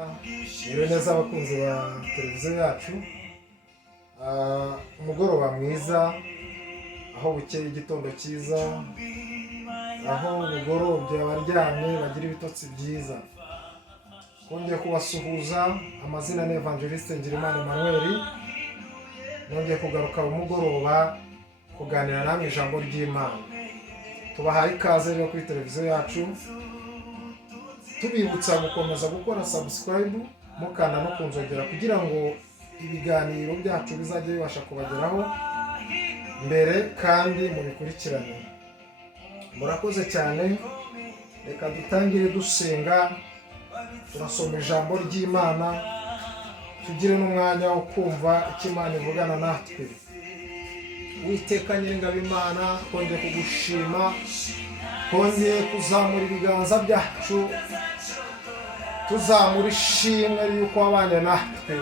Niwe neza abakunzi ba televiziyo yacu, umugoroba mwiza, aho bukeye igitondo cyiza, aho bugorobye abaryamye bagira ibitotsi byiza. Twongeye kubasuhuza, amazina ni Evangeliste Ngirimana Emmanuel. Nongeye kugaruka umugoroba kuganira namwe ijambo ry'Imana. Tubahaye ikaze rero kuri televiziyo yacu, tubibutsa gukomeza gukora subscribe, mukanda no kunzogera kugira ngo ibiganiro byacu bizajye bibasha kubageraho mbere kandi mubikurikirane. Murakoze cyane. Reka dutangire dusenga, turasoma ijambo ry'Imana, tugire n'umwanya wo kumva icyo Imana ivugana natwe. Uwiteka Nyiringabo Imana, twongeye kugushima, twongeye kuzamura ibiganza byacu, tuzamura ishimwe yuko wabanye natwe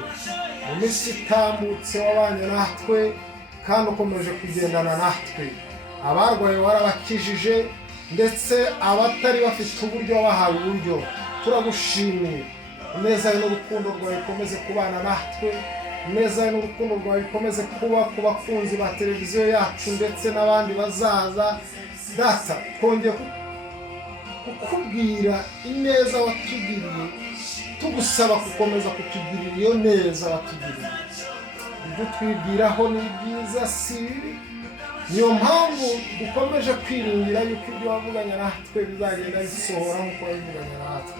mu minsi itambutse, wabanye natwe kandi ukomeje kugendana natwe. Abarwaye warabakijije, ndetse abatari bafite uburyo wabahaye uburyo. Turagushimiye. Ineza n'urukundo rwawe bikomeze kubana natwe, ineza n'urukundo rwawe bikomeze kuba ku bakunzi ba televiziyo yacu ndetse n'abandi bazaza. Data, twongeye kukubwira ineza watugiriye, tugusaba gukomeza kutugirira iyo neza watugiriye. Ibyo twibwiraho ni byiza, si bibi. Niyo mpamvu dukomeje kwiringira yuko ibyo wavuganye natwe bizagenda bisohora nk'uko wabivuganye natwe.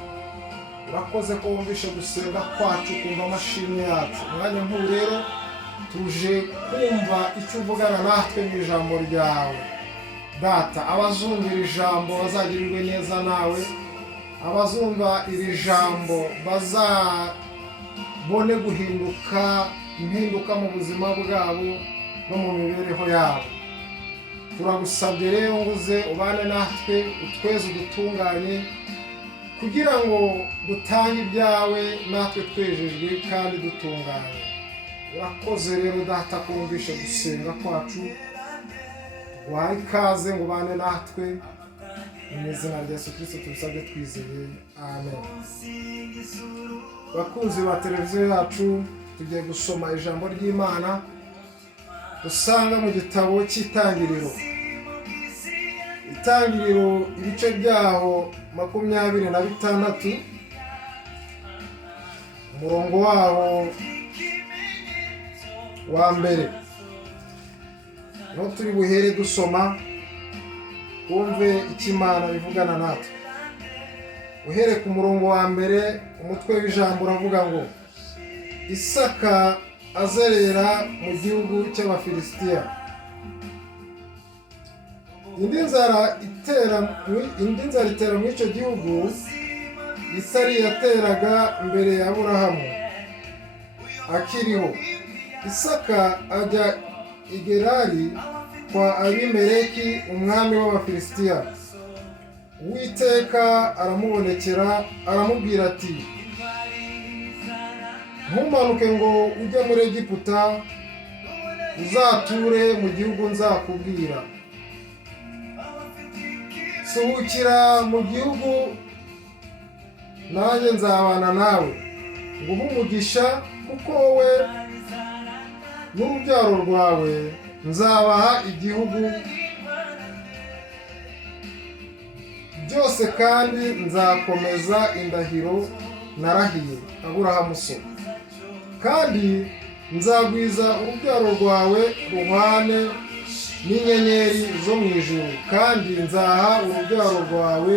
Urakoze ko wumvishe gusenga kwacu, kumva amashimwe yacu. Umwanya nk'uyu rero tuje kumva icyo uvugana natwe mu ijambo ryawe. Data, abazumva iri jambo bazagirirwe neza nawe, abazumva iri jambo bazabone impinduka mu buzima bwabo no mu mibereho yabo. Turagusabye rero nguze ubane natwe, utweze udutunganye, kugira ngo dutange ibyawe natwe twejejwe kandi dutunganye. Urakoze rero Data ko wumvishe gusenga kwacu. Waha ikaze ngo ubane natwe, mu izina rya Yesu Kristo tubisabye twizeye, amen. Bakunzi ba televiziyo yacu, tugiye gusoma ijambo ry'Imana dusanga mu gitabo cy'Itangiriro. Itangiriro ibice byaho 26, umurongo waho wa mbere. Niho turi buhere dusoma, twumve icyo Imana ivugana natwe. Uhere ku murongo wa mbere, umutwe w'ijambo uravuga ngo Isaka azerera mu gihugu cy'Abafilisitiya. Indi nzara itera muri icyo gihugu itari yateraga mbere ya Aburahamu akiriho. Isaka ajya i Gerari kwa Abimeleki umwami w'Abafilisitiya. Uwiteka aramubonekera aramubwira ati, ntumanuke ngo ujye muri Egiputa, uzature mu gihugu nzakubwira. Suhukira mu gihugu, nanjye nzabana nawe, nguhe umugisha, kuko wowe n'urubyaro rwawe nzabaha igihugu byose, kandi nzakomeza indahiro narahiye Aburahamu so, kandi nzagwiza urubyaro rwawe ruhwane n'inyenyeri zo mu ijuru, kandi nzaha urubyaro rwawe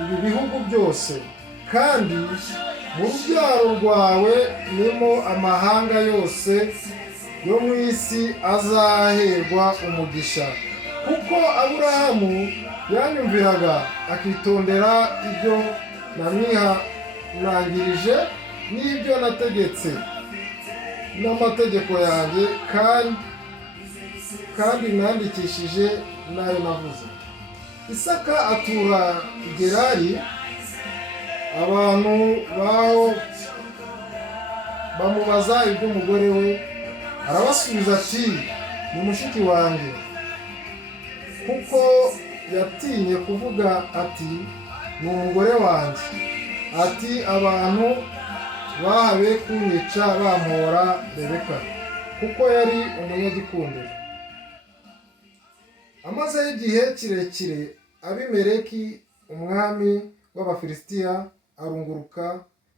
ibi bihugu byose, kandi mu rubyaro rwawe nimo amahanga yose yo mu isi azaherwa umugisha. Kuko Aburahamu yanyumviraga akitondera ibyo namwihanangirije n'ibyo nategetse n'amategeko yanjye, kandi nandikishije n'ayo navuze. Isaka atura i Gerari. Abantu baho bamubaza iby'umugore we, arabasubiza ati, ni mushiki wanjye. Kuko yatinye kuvuga ati, ni umugore wanjye. Ati, abantu bahabe kunyica bampora Rebeka kuko yari umunyagikundiro. Amazeho igihe kirekire Abimeleki umwami w'Abafilisitiya arunguruka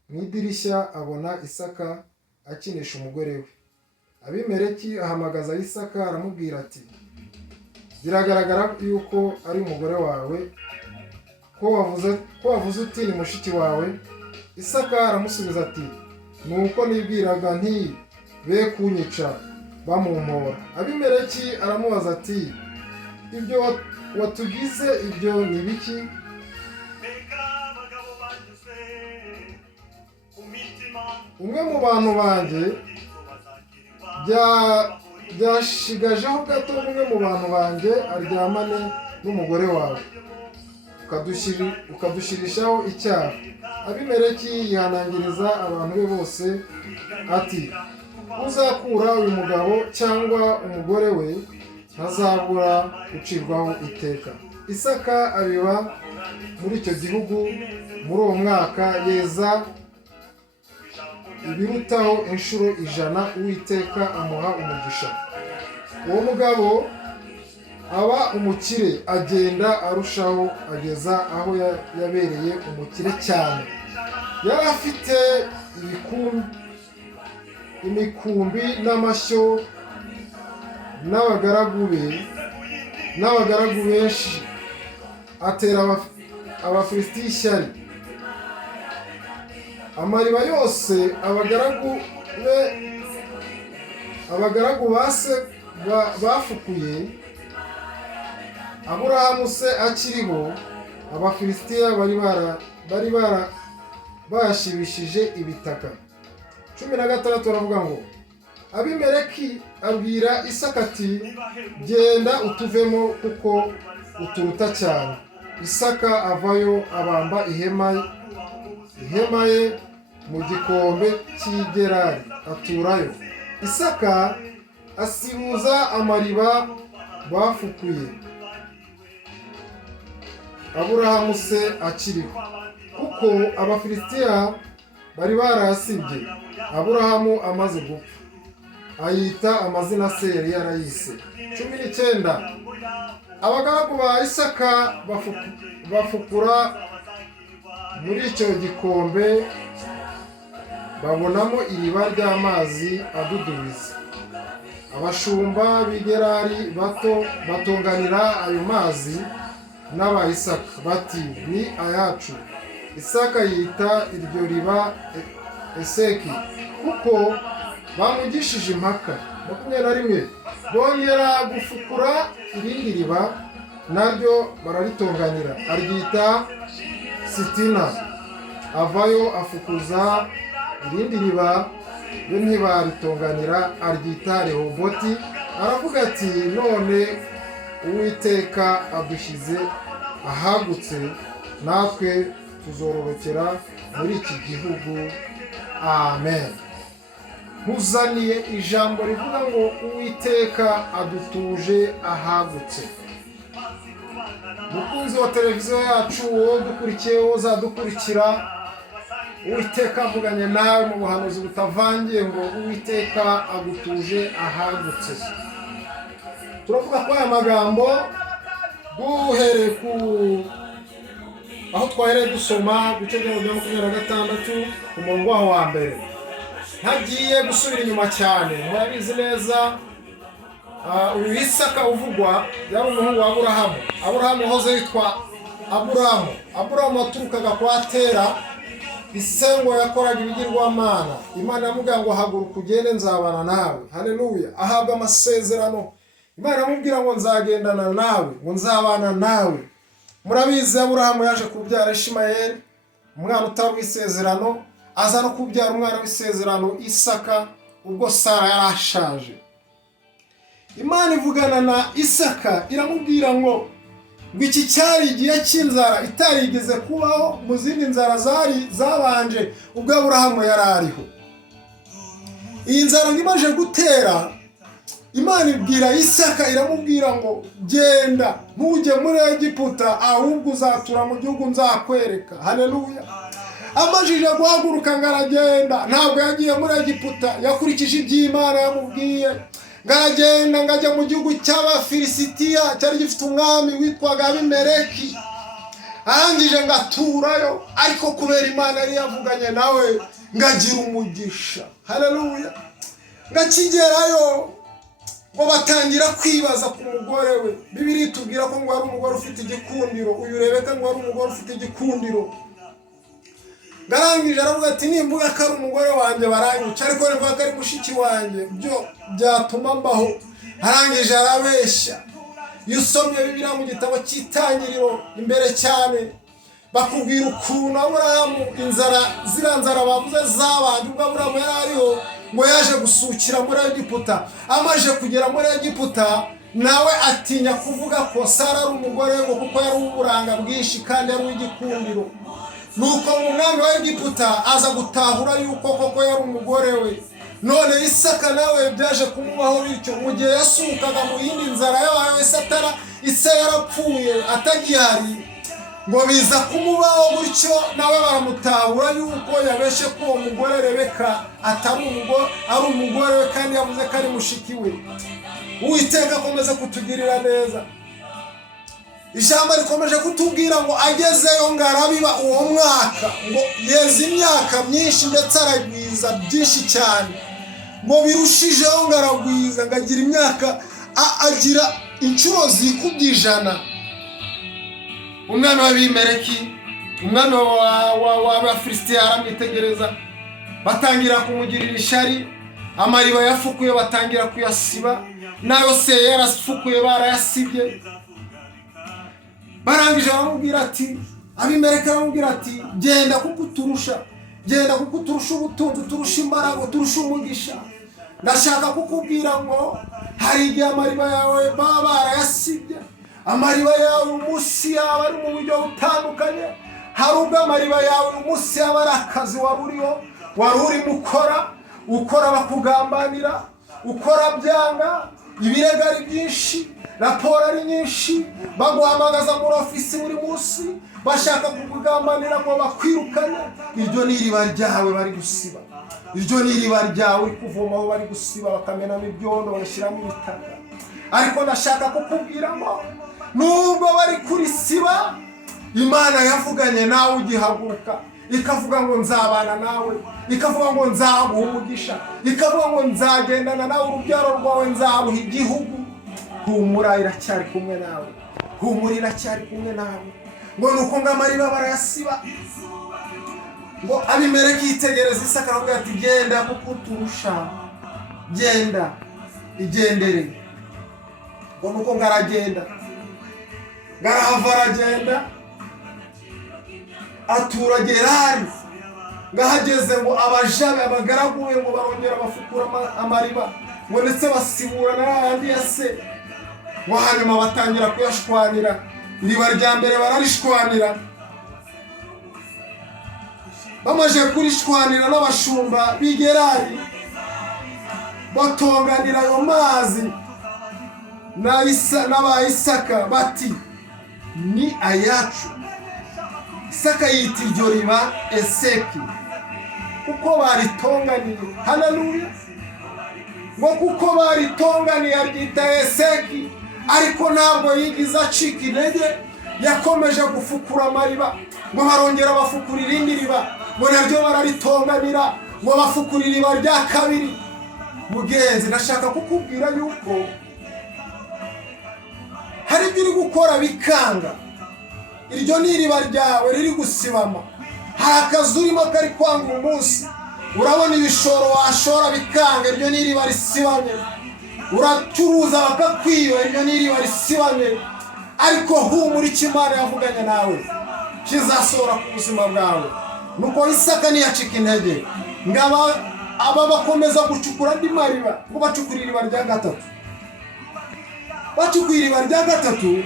mu idirishya abona Isaka akinisha umugore we. Abimeleki ahamagaza Isaka aramubwira ati biragaragara yuko ari umugore wawe, ko wavuze uti ni mushiki wawe. Isaka aramusubiza ati nuko nibwiraga nti be kunyica bamumpora. Abimeleki aramubaza ati ibyo watugize ibyo ni biki? Umwe mu bantu banjye byashigajeho gato umwe mu bantu banjye aryamane n'umugore wawe ukadushirishaho icyaha. Abimeleki yihanangiriza abantu be bose ati uzakura uyu mugabo cyangwa umugore we ntazabura gucirwaho iteka. Isaka abiba muri icyo gihugu muri uwo mwaka yeza ibirutaho inshuro 100. Uwiteka amuha umugisha. Uwo mugabo aba umukire agenda arushaho ageza aho yabereye umukire cyane. Yari afite imikumbi n'amashyo n'abagaragu benshi, atera Abafilisitiya ishyari. Amariba yose abagaragu base bafukuye, Aburahamu se akiriho, Abafilisitiya bari bayashibishije ibitaka. 16 aravuga ngo Abimeleki abwira Isaka ati genda utuvemo kuko uturuta cyane. Isaka avayo abamba ihema ye mu gikombe cy'Igerari aturayo. Isaka asibuza amariba bafukuye, Aburahamu se akiriho, kuko Abafilisitiya bari barasibye. Aburahamu amaze gupfa ayita amazina se yari yarayise. 19 abagaragu ba Isaka bafukura muri icyo gikombe babonamo iriba ry'amazi adudubiza. Abashumba b'Igerari bato batonganira ayo mazi n'aba Isaka bati ni ayacu. Isaka yita iryo riba Eseki kuko bamugishije impaka. 21 bongera gufukura irindi riba naryo bararitonganira aryita Sitina. Avayo afukuza irindi riba yo ntibaritonganira aryita Rehoboti. Aravuga ati none Uwiteka adushyize ahagutse, natwe tuzororokera muri iki gihugu. Amen. Nkuzaniye ijambo rivuga ngo Uwiteka adutuje ahagutse. Mukunzi wa televiziyo yacu, wowe dukurikiye, wowe uzadukurikira, Uwiteka avuganye nawe mu buhanuzi butavangiye ngo Uwiteka agutuje ahagutse. Turavuga ko aya magambo duhereye aho twahereye dusoma bice bya 26 ku murongo wa mbere. Ntagiye gusubira inyuma cyane, murabizi neza uyu Isaka uvugwa yari umuhungu wa Aburahamu. Aburahamu hoze yitwa Aburahamu aturukaga kwa Tera, isengo yakoraga ibigirwamana. Imana yamubwira ngo haguruka ugende nzabana nawe. Haleluya. Ahabwa amasezerano. Imana yamubwira ngo nzagendana nawe, ngo nzabana nawe. Murabizi Aburahamu yaje kubyara Ishimayeli, umwana utari w'isezerano, aza no kubyara umwana w'isezerano Isaka ubwo Sara yarashaje. Imana ivugana na Isaka iramubwira ngo iki cyari igihe cy'inzara itarigeze kubaho mu zindi nzara zabanje ubwo Aburahamu yari ariho. Iyi nzara imaze gutera, Imana ibwira Isaka iramubwira ngo genda ntujye muri Egiputa, ahubwo uzatura mu gihugu nzakwereka. Haleluya. amajije guhaguruka ngo aragenda. Ntabwo yagiye muri Egiputa, yakurikije iby'Imana yamubwiye. Ngaragenda ngajya mu gihugu cy'Abafilisitiya cyari gifite umwami witwaga Abimeleki. Arangije ngaturayo, ariko kubera Imana yari yavuganye nawe ngagira umugisha. Haleluya. Ngakigerayo ngo batangira kwibaza ku mugore we. Bibiliya itubwira ko ngo ari umugore ufite igikundiro. Uyu Rebeka ngo ari umugore ufite igikundiro. Garangije aravuga ati nimbuga ko ari umugore wanjye baranyica, ariko nivuga ko ari mushiki wanjye byo byatuma mbaho. Arangije arabeshya. Iyo usomye Bibiliya mu gitabo cy'Itangiriro imbere cyane, bakubwira ukuntu Aburahamu ziriya nzara bavuze zabanje ubwo Aburahamu yari ariho, ngo yaje gusukira muri Egiputa. Amaje kugera muri Egiputa, nawe atinya kuvuga ko Sara ari umugore we kuko yari uburanga bwinshi kandi ari uw'igikundiro. Nuko umwami wa Egiputa aza gutahura yuko koko yari umugore we. None Isaka nawe byaje kumubaho bityo, mu gihe yasukaga mu yindi nzara yabaye ise yarapfuye atagihari, ngo biza kumubaho gutyo, nawe baramutahura yuko yabeshe ko uwo mugore Rebeka ari umugore we kandi yavuze ko ari mushiki we. Uwiteka akomeza kutugirira neza. Ijambo rikomeje kutubwira ngo agezeyo ngo arabiba uwo mwaka, ngo yeza imyaka myinshi ndetse aragwiza byinshi cyane, ngo birushijeho ngo aragwiza, ngo agira imyaka agira inshuro zikubye 100. Umwami w'Abimeleki, umwami w'Abafilisitiya aramwitegereza, batangira kumugirira ishari. Amariba yafukuye batangira kuyasiba, nayo se yarasukuye barayasibye. Barangije baramubwira ati, Abimeleki aramubwira ati genda kuko uturusha ubutunzi, uturusha imbaraga, uturusha umugisha. Ndashaka kukubwira ngo hari igihe amariba yawe baba barayasibye. Amariba yawe umunsi yaba ari mu buryo butandukanye. Hari ubwo amariba yawe umunsi yaba ari akazi wari urimo ukora bakugambanira, ukora byanga, ibirego ari byinshi, raporo ari nyinshi, baguhamagaza muri ofisi buri munsi, bashaka kukugambanira ngo bakwirukane. Iryo ni iriba ryawe bari gusiba. Iryo ni iriba ryawe uri kuvomaho bari gusiba, bakamenamo ibyondo bagashyiramo ibitaka. Ariko ndashaka kukubwira ngo nubwo bari kurisiba, Imana yavuganye nawe ugihaguruka, ikavuga ngo nzabana nawe, ikavuga ngo nzaguha umugisha, ikavuga ngo nzagendana nawe, urubyaro rwawe nzabuha igihugu. Humura iracyari kumwe nawe, humura iracyari kumwe nawe. Ngo nuko ngo amariba barayasiba. Ngo Abimeleki yitegereza Isaka aravuga ati genda kuko uturusha, genda igendere. Ngo nuko ngo aragenda, garahava aragenda atura Gerari. Ngahageze ngo abajabe abagaraguye ngo barongera bafukura amariba, ngo ndetse basibura n'ayandi yase. Ngo hanyuma batangira kuyashwanira. Iriba rya mbere bararishwanira. Bamaze kurishwanira n'abashumba b'Igerari, batonganira ayo mazi n'aba Isaka bati ni ayacu. Isaka yita iryo riba Eseki kuko baritonganiye. Haleluya. Ngo kuko baritonganiye aryita Eseki, ariko ntabwo yigize acika intege, yakomeje gufukura amariba. Ngo barongera bafukura irindi riba, ngo naryo bararitonganira, ngo bafukura iriba rya kabiri. Mugenzi, ndashaka kukubwira yuko hari ibyo uri gukora bikanga. Iryo ni iriba ryawe riri gusibama. Hari akazi urimo kari kwanga umunsi, urabona ibishoro washora bikanga. Iryo ni iriba risibamye. Uracuruza bakakwiba. Iryo ni iriba risibamye. Ariko humura icyo Imana yavuganye nawe kizasohora ku buzima bwawe. Nuko Isaka ntiyacika intege, ngaba aba bakomeza gucukura andi mariba. Ngo bacukura iriba rya gatatu. Bacukura iriba rya gatatu,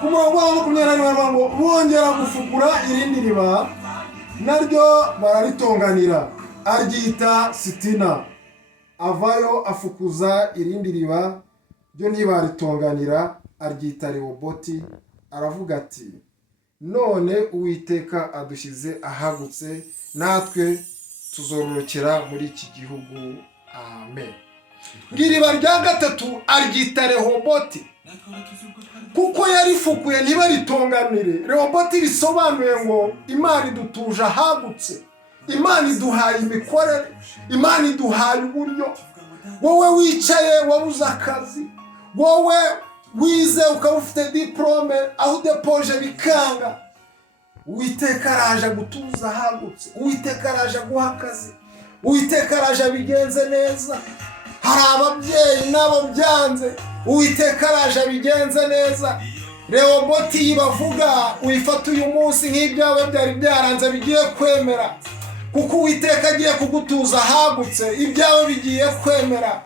ku murongo wa 24 ngo bongera gufukura irindi riba, naryo bararitonganira, aryita Sitina. Avayo afukuza irindi riba, ryo ntibaritonganira, aryita Rehoboti. Aravuga ati none Uwiteka adushyize ahagutse, natwe tuzororokera muri iki gihugu. Amen. Iriba rya gatatu aryita Rehoboti, kuko yarifukuye ntibaritonganire. Rehoboti bisobanuye ngo Imana idutuje ahagutse, Imana iduhaye imikorere, Imana iduhaye uburyo. Wowe wicaye wabuze akazi, wowe wize ukaba ufite diplome aho udepoje bikanga, Uwiteka araje gutuza ahagutse, Uwiteka araje guha akazi, Uwiteka araje abigenze neza. Hari ababyeyi nabo byanze, Uwiteka araje abigenze neza. Rehoboti bavuga uyifata uyu munsi nk'ibyawe byari byaranze bigiye kwemera, kuko Uwiteka agiye kugutuza ahagutse, ibyawe bigiye kwemera.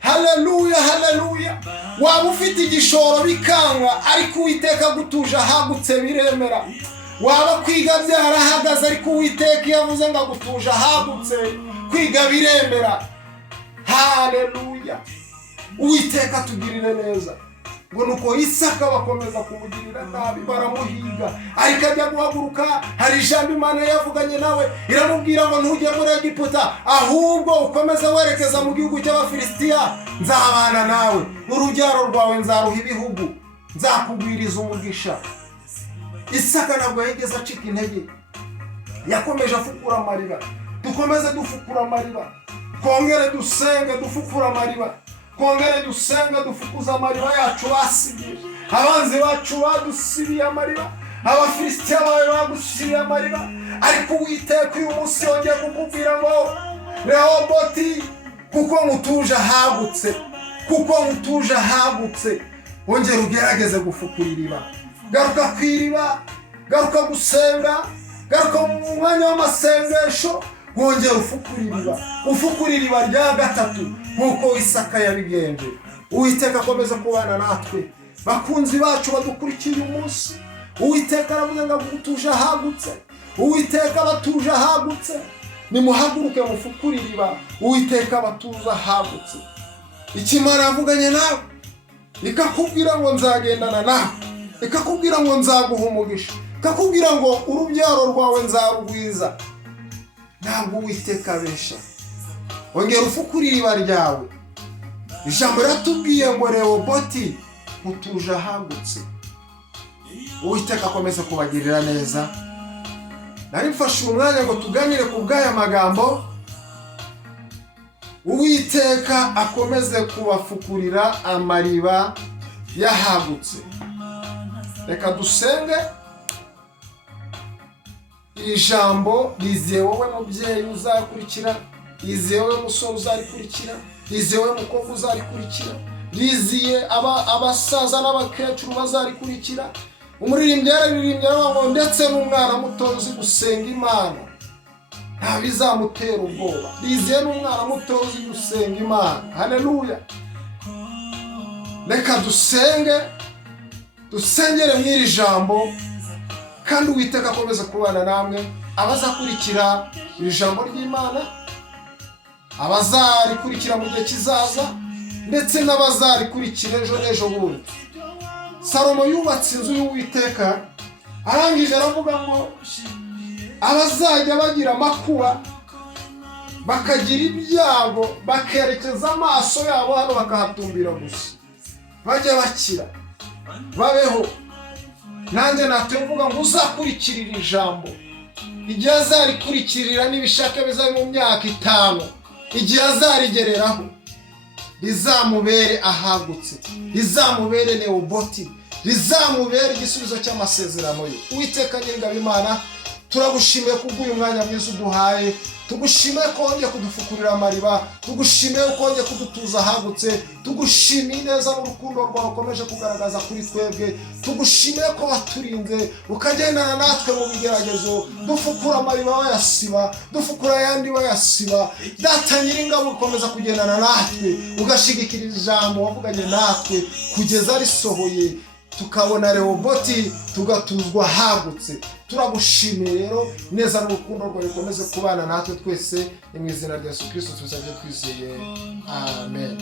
Haleluya, haleluya. Waba ufite igishoro bikanga, ariko Uwiteka agutuje ahagutse biremera. Waba kwiga byarahagaze, ariko Uwiteka yavuze ngo agutuje ahagutse, kwiga biremera. Haleluya. Uwiteka atugirire neza. Ngo nuko Isaka bakomeza kumugirira nabi, baramuhiga, ariko ajya guhaguruka. Hari ijambo Imana yavuganye nawe, iramubwira ngo ntujye muri Egiputa, ahubwo ukomeze werekeza mu gihugu cy'Abafilisitiya, nzabana nawe, urubyaro rwawe nzaruha ibihugu, nzakugwiriza umugisha. Isaka ntabwo yigeze acika intege, yakomeje afukura amariba. Dukomeze dufukura amariba, twongere dusenge dufukura amariba, twongere dusenge dufukuza amariba yacu basigiye. Abanzi bacu badusibiye amariba, Abafilisitiya bawe bagusibiye amariba, ariko Uwiteka uyu munsi yongeye kukubwira ngo Rehoboti, kuko ngutuje ahagutse, kuko ngutuje ahagutse, wongere ugerageze gufukura iriba. Garuka ku iriba, garuka gusenga, garuka mu mwanya w'amasengesho, wongere ufukura iriba rya gatatu, nk'uko Isaka yabigenje. Uwiteka akomeza kubana natwe. Bakunzi bacu badukurikiye uyu munsi, Uwiteka aravuga ngo agutuje ahagutse, Uwiteka abatuje ahagutse. Nimuhaguruke mufukure iriba, Uwiteka abatuze ahagutse. Ikimana yavuganye nawe, ikakubwira ngo nzagendana nawe, ikakubwira ngo nzaguha umugisha, ikakubwira ngo urubyaro rwawe nzarugwiza. Ntabwo Uwiteka abesha. Ongera ufukure iriba ryawe. Ijambo riratubwiye ngo Rehoboti utuje ahagutse. Uwiteka akomeze kubagirira neza. Nari mfashe umwanya ngo tuganire ku bw'aya magambo. Uwiteka akomeze kubafukurira amariba yahagutse. Reka dusenge. Iri jambo riziye wowe mubyeyi uzakurikira, riziye wowe musore uzarikurikira, riziye wowe mukobwa uzarikurikira, riziye abasaza n'abakecuru bazarikurikira. Umuririmbyi yararirimbye ngo ndetse n'umwana muto uzi gusenga Imana nta bizamutera ubwoba. Riziye n'umwana muto uzi gusenga Imana. Haleluya. Reka dusengere mw'iri jambo, kandi Uwiteka akomeza kubana namwe. Abazakurikira iri jambo ry'Imana, abazarikurikira mu gihe kizaza, ndetse n'abazarikurikira ejo n'ejo bundi. Salomo yubatse inzu y'Uwiteka, arangije aravuga ngo abazajya bagira amakuba, bakagira ibyago, bakerekeza amaso yabo hano bakahatumbira gusa, bajye bakira babeho. Nanjye natuvuga ngo uzakurikirira ijambo, igihe azarikurikirira n'ibishaka biza mu myaka 5, igihe azarigereraho rizamubere ahagutse, rizamubere Rehoboti, rizamubere igisubizo cy'amasezerano ye. Uwiteka nyir'ingabo Imana, turagushimiye kubw'uyu mwanya mwiza uduhaye. Tugushimiye ko wongeye kudufukurira amariba, tugushimiye ko wongeye kudutuza ahagutse, tugushimiye neza n'urukundo rwawe ukomeje kugaragaza kuri twebwe, tugushimiye ko waturinze ukagendana natwe mu bigeragezo. Dufukura amariba wayasiba, dufukura ayandi wayasiba. Data nyir'ingabo ukomeza kugendana natwe, ugashigikira ijambo wavuganye natwe kugeza risohoye, tukabona Rehoboti tugatuzwa ahagutse. Turagushimiye rero neza n'urukundo rwawe rukomeze kubana natwe twese. Ni mu izina rya Yesu Kristo tuzajya twizeye. Amen.